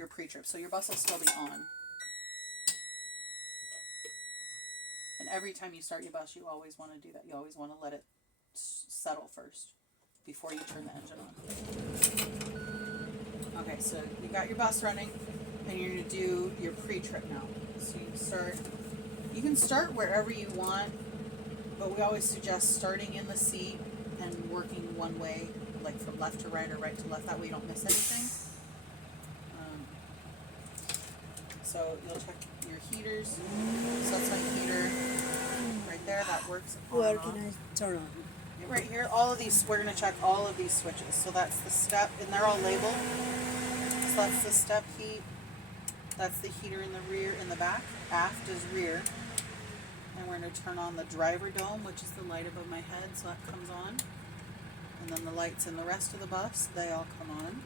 your pre-trip. So your bus will still be on. And every time you start your bus, you always want to do that. You always want to let it settle first before you turn the engine on. Okay, so you got your bus running, and you're going to do your pre-trip now. So you can start wherever you want, but we always suggest starting in the seat and working one way, like from left to right or right to left. That way you don't miss anything. So you'll check your heaters. So that's my heater right there. That works. Where can I turn on? Right here, all of these, we're going to check all of these switches. So that's the step, and they're all labeled. So that's the step heat. That's the heater in the rear, in the back. Aft is rear. And we're going to turn on the driver dome, which is the light above my head, so that comes on. And then the lights in the rest of the bus, they all come on.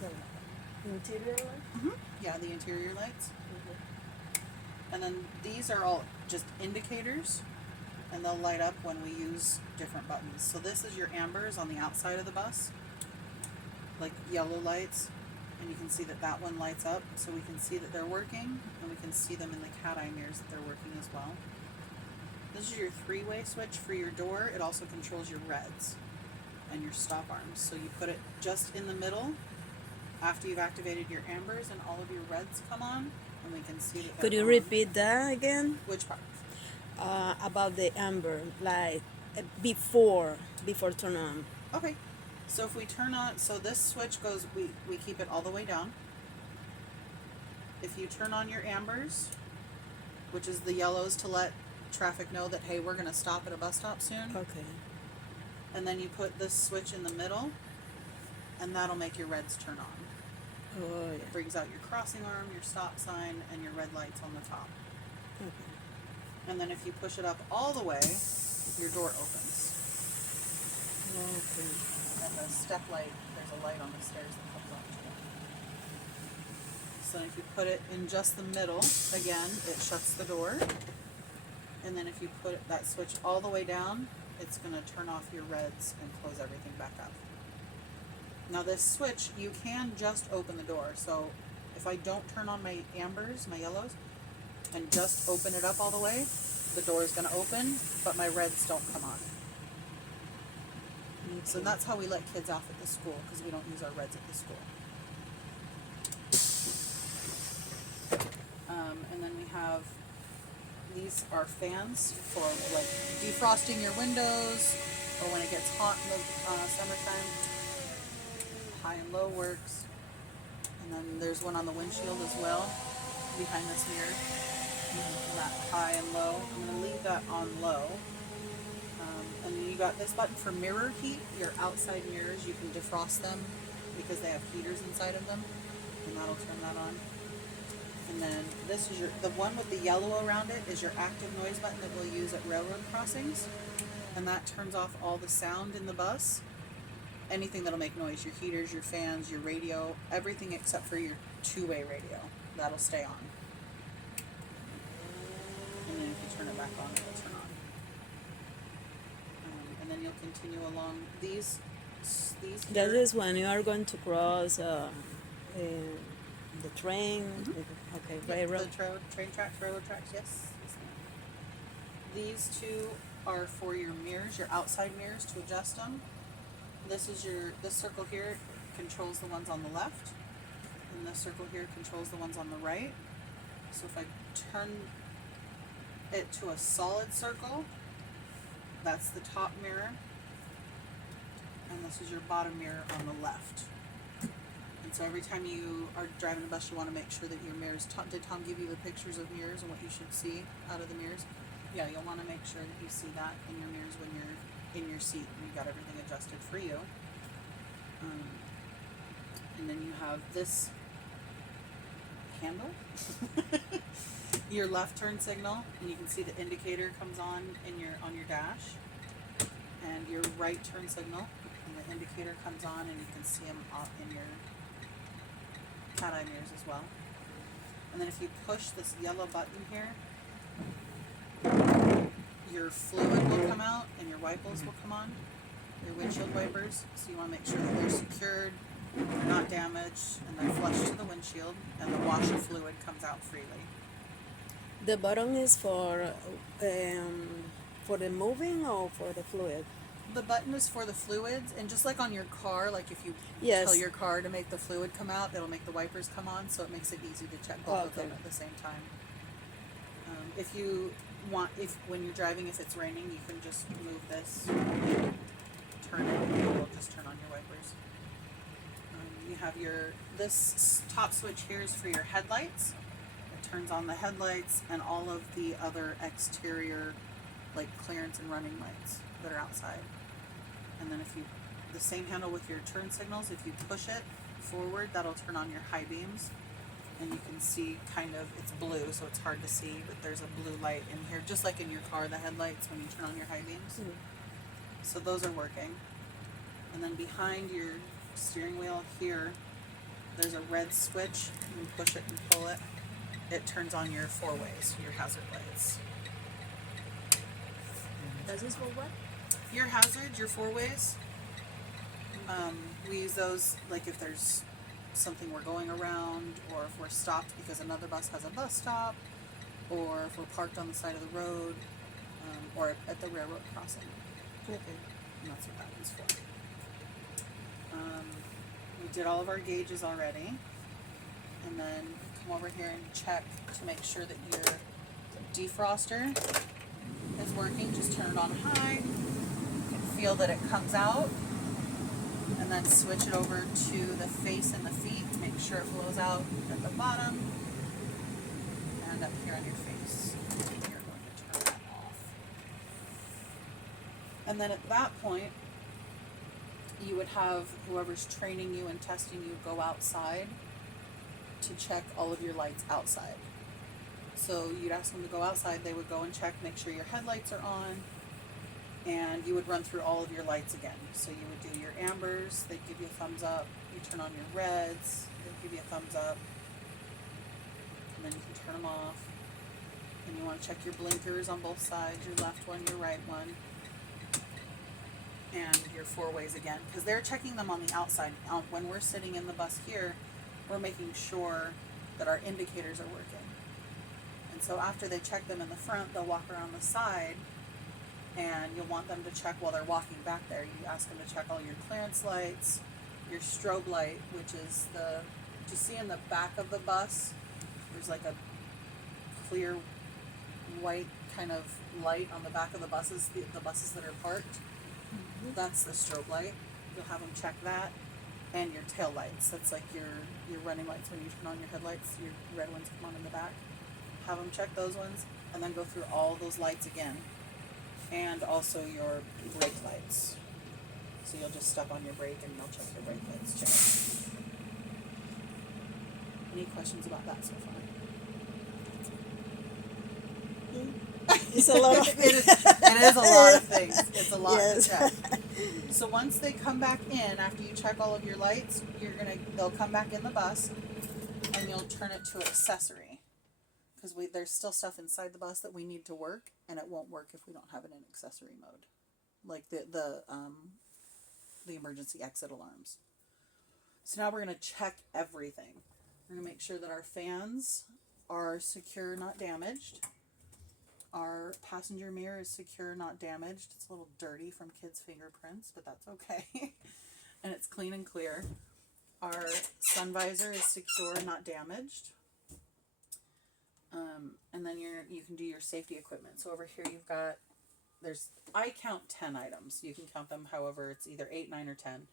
The interior light? Mm-hmm. Yeah, the interior lights. Mm-hmm. And then these are all just indicators, and they'll light up when we use different buttons. So this is your ambers on the outside of the bus, like yellow lights, and you can see that that one lights up, so we can see that they're working, and we can see them in the cat eye mirrors that they're working as well. This is your three-way switch for your door. It also controls your reds and your stop arms. So you put it just in the middle after you've activated your ambers, and all of your reds come on, and we can see that. Could you repeat that again? Which part? About the amber light before turn on. Okay, so if we turn on, so this switch goes, we keep it all the way down. If you turn on your ambers, which is the yellows to let traffic know that, hey, we're going to stop at a bus stop soon. Okay. And then you put this switch in the middle, and that'll make your reds turn on. Oh, yeah. It brings out your crossing arm, your stop sign, and your red lights on the top. Okay. And then if you push it up all the way, your door opens. Okay. And the step light, there's a light on the stairs that comes on too. So if you put it in just the middle, again, it shuts the door. And then if you put that switch all the way down, it's going to turn off your reds and close everything back up. Now this switch, you can just open the door. So if I don't turn on my ambers, my yellows, and just open it up all the way, the door is going to open, but my reds don't come on. Okay. So that's how we let kids off at the school, because we don't use our reds at the school. And then we have, these are fans for like defrosting your windows, or when it gets hot in the summertime. High and low works. And then there's one on the windshield as well, behind this mirror. That high and low. I'm going to leave that on low. And then you got this button for mirror heat. Your outside mirrors, you can defrost them because they have heaters inside of them, and that'll turn that on. And then this is the one with the yellow around it is your active noise button that we'll use at railroad crossings, and that turns off all the sound in the bus. Anything that'll make noise, your heaters, your fans, your radio, everything except for your two-way radio. That'll stay on. And then if you turn it back on, it'll turn on. And then you'll continue along these That is when you are going to cross the train. Mm-hmm. Okay, railroad. The train tracks, railroad tracks, yes. These two are for your mirrors, your outside mirrors, to adjust them. This circle here controls the ones on the left, and this circle here controls the ones on the right. So if I turn it to a solid circle, that's the top mirror, and this is your bottom mirror on the left. And so every time you are driving a bus, you want to make sure that your mirrors, did Tom give you the pictures of mirrors and what you should see out of the mirrors? Yeah, you'll want to make sure that you see that in your mirrors when you're in your seat and you got everything adjusted for you. And then you have this handle, your left turn signal, and you can see the indicator comes on on your dash, and your right turn signal, and the indicator comes on, and you can see them in your cat eye mirrors as well. And then if you push this yellow button here, your fluid will come out and your wipers will come on, your windshield wipers. So you want to make sure that they're secured They're not damaged, and they're flush to the windshield, and the washer fluid comes out freely. The button is for the moving or for the fluid? The button is for the fluids, and just like on your car, like if you Yes. tell your car to make the fluid come out, it'll make the wipers come on, so it makes it easy to check both of them at the same time. If you want, when you're driving, if it's raining, you can just move this, turn it, and it'll just turn on your wipers. You have this top switch here is for your headlights. It turns on the headlights and all of the other exterior, like clearance and running lights that are outside. And then the same handle with your turn signals, if you push it forward, that'll turn on your high beams. And you can see it's blue, so it's hard to see, but there's a blue light in here, just like in your car, the headlights when you turn on your high beams. Mm-hmm. So those are working. And then behind your steering wheel here, there's a red switch. You can push it and pull it. It turns on your four-ways, your hazard lights. Does this for what? Your hazards, your four-ways. We use those like if there's something we're going around, or if we're stopped because another bus has a bus stop, or if we're parked on the side of the road, or at the railroad crossing. Okay. And that's what that is for. We did all of our gauges already, and then come over here and check to make sure that your defroster is working. Just turn it on high. You can feel that it comes out, and then switch it over to the face and the feet. Make sure it blows out at the bottom and up here on your face. You're going to turn that off. And then at that point, you would have whoever's training you and testing you go outside to check all of your lights outside. So you'd ask them to go outside, they would go and check, make sure your headlights are on, and you would run through all of your lights again. So you would do your ambers, they'd give you a thumbs up, you turn on your reds, they'd give you a thumbs up, and then you can turn them off. And you want to check your blinkers on both sides, your left one, your right one, and your four-ways again, because they're checking them on the outside. When we're sitting in the bus here, we're making sure that our indicators are working. And so after they check them in the front, they'll walk around the side, and you'll want them to check while they're walking back there. You ask them to check all your clearance lights, your strobe light, which is you see in the back of the bus, there's like a clear white kind of light on the back of the buses, the buses that are parked. Mm-hmm. That's the strobe light. You'll have them check that, and your tail lights. That's like your running lights when you turn on your headlights. Your red ones come on in the back. Have them check those ones, and then go through all those lights again, and also your brake lights. So you'll just step on your brake, and they'll check your brake lights. Check. Any questions about that so far? It's a lot of it is a lot of things. It's a lot yes. to check. So once they come back in, after you check all of your lights, they'll come back in the bus, and you'll turn it to accessory, because there's still stuff inside the bus that we need to work, and it won't work if we don't have it in accessory mode, like the emergency exit alarms. So now we're going to check everything. We're going to make sure that our fans are secure, not damaged. Our passenger mirror is secure, not damaged. It's a little dirty from kids' fingerprints, but that's okay. And it's clean and clear. Our sun visor is secure, not damaged. And then you can do your safety equipment. So over here I count 10 items. You can count them however, it's either 8, 9, or 10,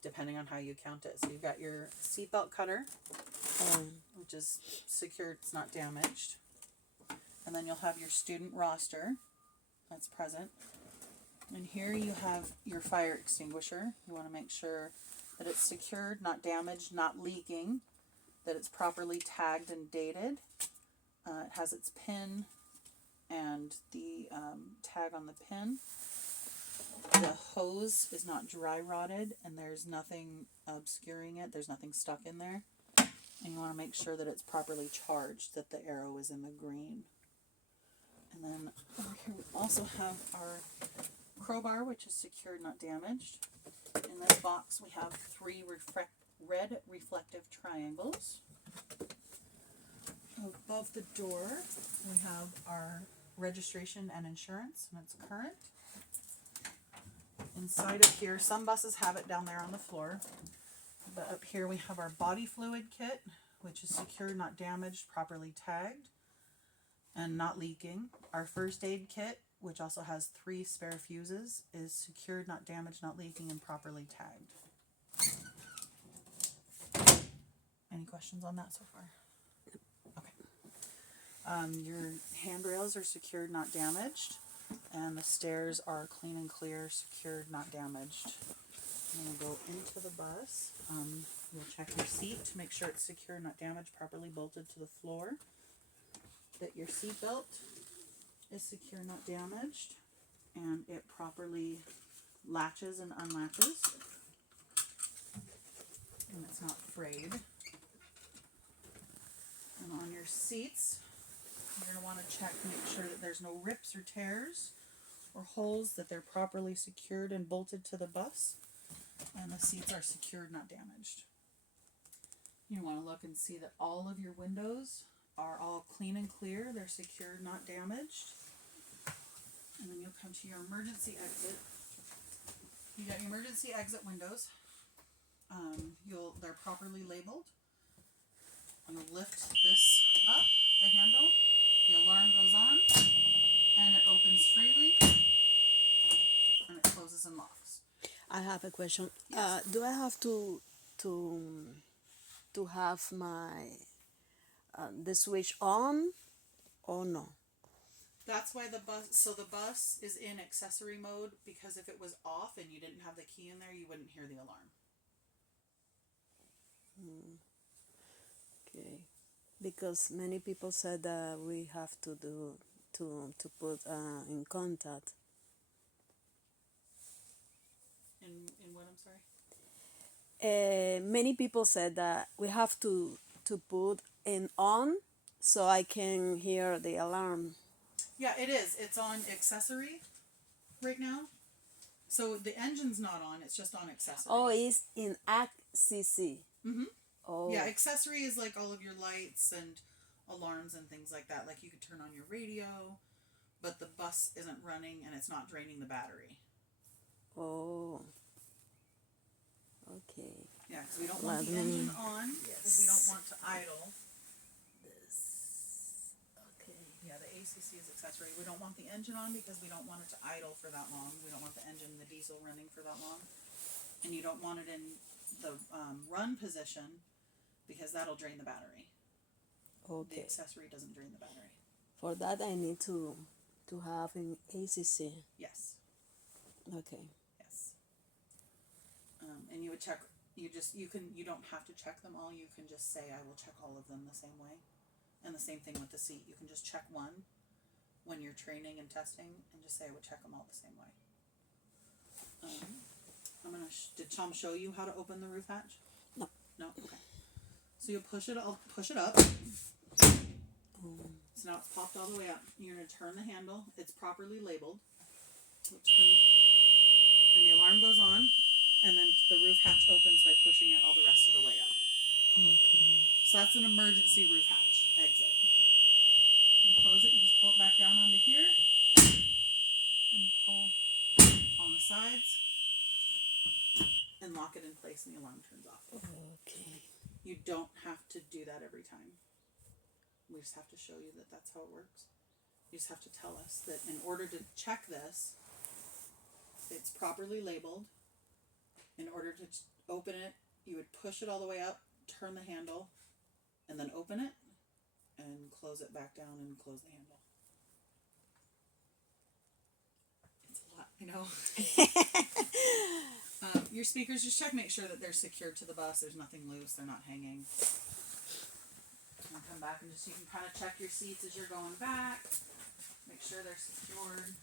depending on how you count it. So you've got your seatbelt cutter, which is secure, it's not damaged. And then you'll have your student roster that's present. And here you have your fire extinguisher. You want to make sure that it's secured, not damaged, not leaking, that it's properly tagged and dated. It has its pin and the tag on the pin. The hose is not dry rotted, and there's nothing obscuring it. There's nothing stuck in there. And you want to make sure that it's properly charged, that the arrow is in the green. And then over here we also have our crowbar, which is secured, not damaged. In this box we have 3 red reflective triangles. Above the door, we have our registration and insurance, and it's current. Inside of here, some buses have it down there on the floor, but up here we have our body fluid kit, which is secure, not damaged, properly tagged, and not leaking. Our first aid kit, which also has 3 spare fuses, is secured, not damaged, not leaking, and properly tagged. Any questions on that so far? Okay. Your handrails are secured, not damaged, and the stairs are clean and clear, secured, not damaged. And we'll go into the bus. You'll check your seat to make sure it's secure, not damaged, properly bolted to the floor. That your seat belt is secure, not damaged, and it properly latches and unlatches, and it's not frayed. And on your seats, you're going to want to check to make sure that there's no rips or tears or holes, that they're properly secured and bolted to the bus, and the seats are secured, not damaged. You want to look and see that all of your windows are all clean and clear, they're secured, not damaged. And then you'll come to your emergency exit. You got your emergency exit windows. They're properly labeled. You'll lift this up, the handle, the alarm goes on, and it opens freely, and it closes and locks. I have a question. Yes. Do I have to have my the switch on or no? That's why the bus is in accessory mode, because if it was off and you didn't have the key in there, you wouldn't hear the alarm. Okay, because many people said that we have to put in contact. In what, I'm sorry? Many people said that we have to put in on so I can hear the alarm. Yeah, it is. It's on accessory right now. So the engine's not on, it's just on accessory. Oh, it's in ACC. Mm-hmm. Oh. Yeah, accessory is like all of your lights and alarms and things like that. Like you could turn on your radio, but the bus isn't running and it's not draining the battery. Oh. Okay. Yeah, because we don't want the engine on, because we don't want to idle. Okay. Yeah, the ACC is accessory. We don't want the engine on because we don't want it to idle for that long. We don't want the engine, the diesel, running for that long. And you don't want it in the run position because that'll drain the battery. Okay. The accessory doesn't drain the battery. For that, I need to have an ACC. Yes. Okay. Yes. And you would check. You don't have to check them all. You can just say, I will check all of them the same way. And the same thing with the seat. You can just check one when you're training and testing, and just say, I would check them all the same way. Did Tom show you how to open the roof hatch? No. No? Okay. So you'll push it up. So now it's popped all the way up. You're going to turn the handle. It's properly labeled. And the alarm goes on, and then the roof hatch opens by pushing it all the rest of the way up. Okay. So that's an emergency roof hatch exit. You close it, you just pull it back down onto here, and pull on the sides, and lock it in place, and the alarm turns off. Okay. You don't have to do that every time. We just have to show you that that's how it works. You just have to tell us that in order to check this, it's properly labeled. In order to open it, you would push it all the way up, turn the handle, and then open it, and close it back down and close the handle. It's a lot, your speakers, just check, make sure that they're secured to the bus. There's nothing loose. They're not hanging. And come back and you can kind of check your seats as you're going back. Make sure they're secured.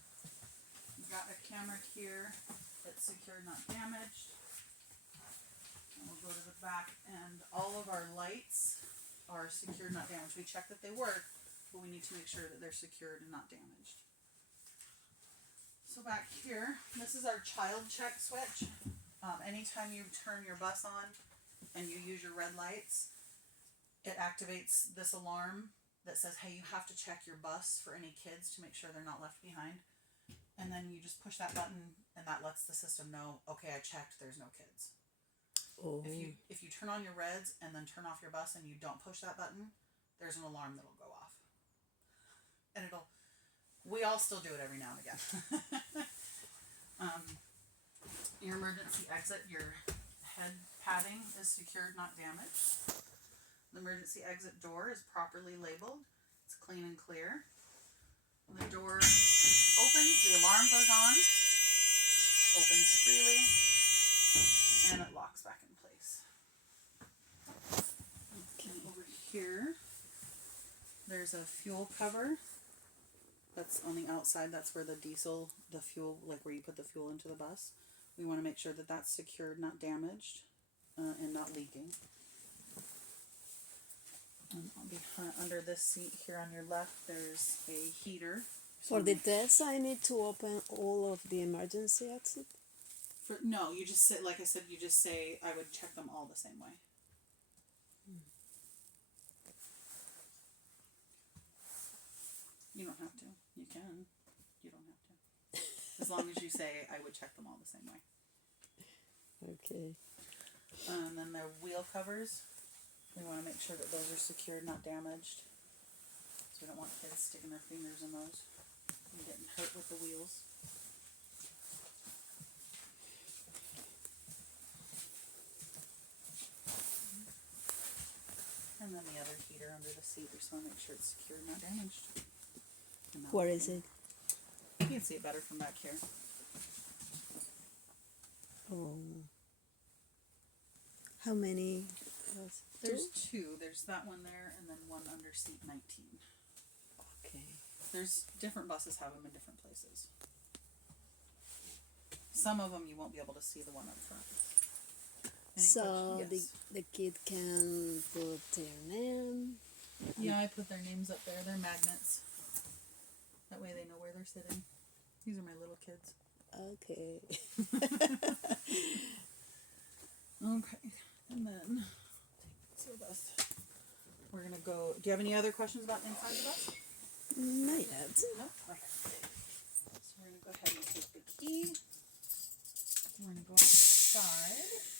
You've got a camera here that's secured, not damaged. And we'll go to the back, and all of our lights are secured, not damaged. We check that they work, but we need to make sure that they're secured and not damaged. So back here, this is our child check switch. Anytime you turn your bus on and you use your red lights, it activates this alarm that says, hey, you have to check your bus for any kids to make sure they're not left behind. And then you just push that button, and that lets the system know, okay, I checked, there's no kids. Oh. If you turn on your reds and then turn off your bus and you don't push that button, there's an alarm that'll go off. And we all still do it every now and again. Your emergency exit, your head padding is secured, not damaged. The emergency exit door is properly labeled. It's clean and clear. The door opens, the alarm goes on, opens freely, and it locks back in place. Okay. And over here, there's a fuel cover. That's on the outside. That's where the fuel, like where you put the fuel into the bus. We want to make sure that that's secured, not damaged, and not leaking. And under this seat here on your left, there's a heater. For the test, I need to open all of the emergency exit? No, you just say, like I said, you just say, I would check them all the same way. You don't have to. You can. You don't have to. As long as you say, I would check them all the same way. Okay. And then the wheel covers, we want to make sure that those are secured, not damaged. So we don't want kids sticking their fingers in those and getting hurt with the wheels. And then the other heater under the seat, we just want to make sure it's secured, not damaged. Where is it? You can see it better from back here. Oh. How many? There's two. There's that one there, and then one under seat 19. Okay. There's different buses have them in different places. Some of them you won't be able to see the one up front. So Yes. the kid can put their name. Yeah, I put their names up there. They're magnets. That way they know where they're sitting. These are my little kids. Okay. Okay, and then take the bus. We're gonna go. Do you have any other questions about inside the bus? Not yet. No. Okay. So we're gonna go ahead and take the key. We're gonna go outside.